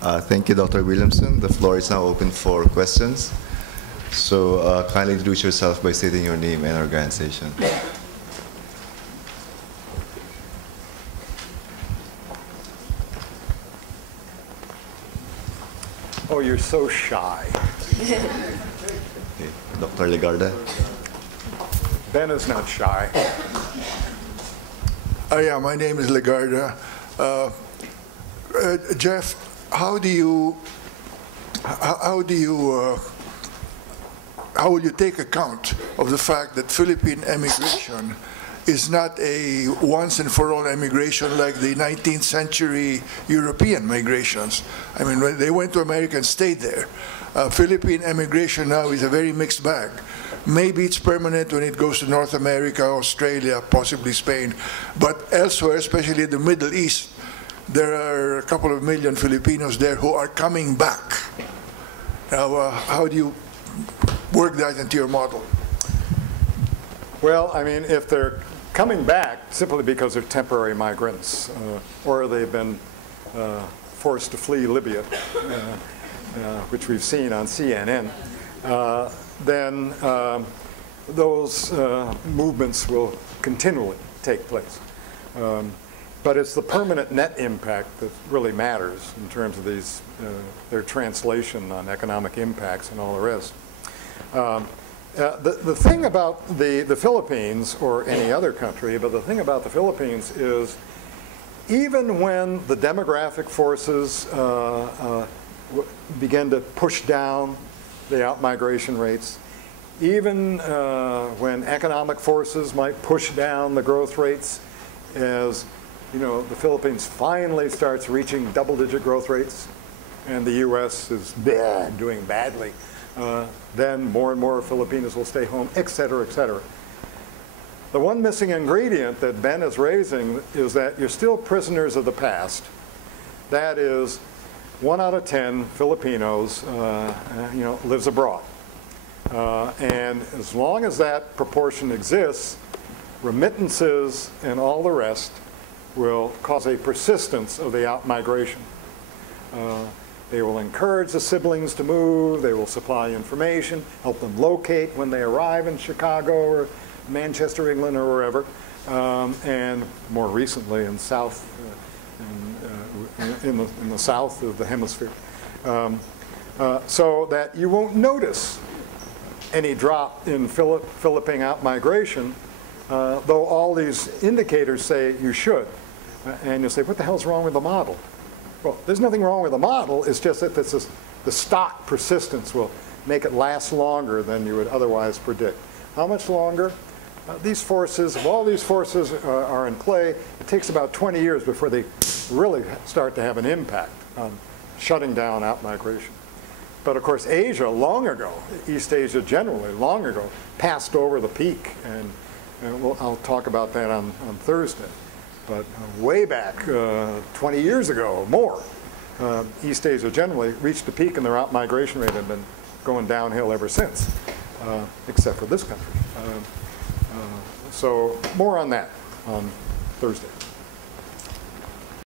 Thank you, Dr. Williamson. The floor is now open for questions. So kindly introduce yourself by stating your name and organization. Oh, you're so shy. Okay. Dr. Legarda. Ben is not shy. Yeah, my name is Legarda. Jeff, how will you take account of the fact that Philippine emigration is not a once and for all emigration like the 19th century European migrations? I mean, when they went to America and stayed there. Philippine emigration now is a very mixed bag. Maybe it's permanent when it goes to North America, Australia, possibly Spain. But elsewhere, especially in the Middle East, there are a couple of million Filipinos there who are coming back. Now, how do you work that into your model? Well, I mean, if they're coming back simply because they're temporary migrants or they've been forced to flee Libya, which we've seen on CNN, then those movements will continually take place. But it's the permanent net impact that really matters in terms of these, their translation on economic impacts and all the rest. The thing about the Philippines, or any other country, but the thing about the Philippines is even when the demographic forces begin to push down the outmigration rates, even when economic forces might push down the growth rates, as you know, the Philippines finally starts reaching double-digit growth rates, and the U.S. is doing badly, then more and more Filipinos will stay home, et cetera, et cetera. The one missing ingredient that Ben is raising is that you're still prisoners of the past. That is, 1 out of 10 Filipinos, you know, lives abroad. And as long as that proportion exists, remittances and all the rest will cause a persistence of the outmigration. They will encourage the siblings to move, they will supply information, help them locate when they arrive in Chicago or Manchester, England, or wherever, and more recently in South, in the south of the hemisphere. So that you won't notice any drop in Philippine outmigration, though all these indicators say you should. And you'll say, what the hell's wrong with the model? Well, there's nothing wrong with the model. It's just that the stock persistence will make it last longer than you would otherwise predict. How much longer? These forces, if all these forces are in play, it takes about 20 years before they really start to have an impact on shutting down outmigration. But of course, Asia, long ago, East Asia generally, long ago, passed over the peak. And I'll talk about that on Thursday. But way back, 20 years ago or more, East Asia generally reached the peak, and their outmigration rate had been going downhill ever since, except for this country. So more on that on Thursday.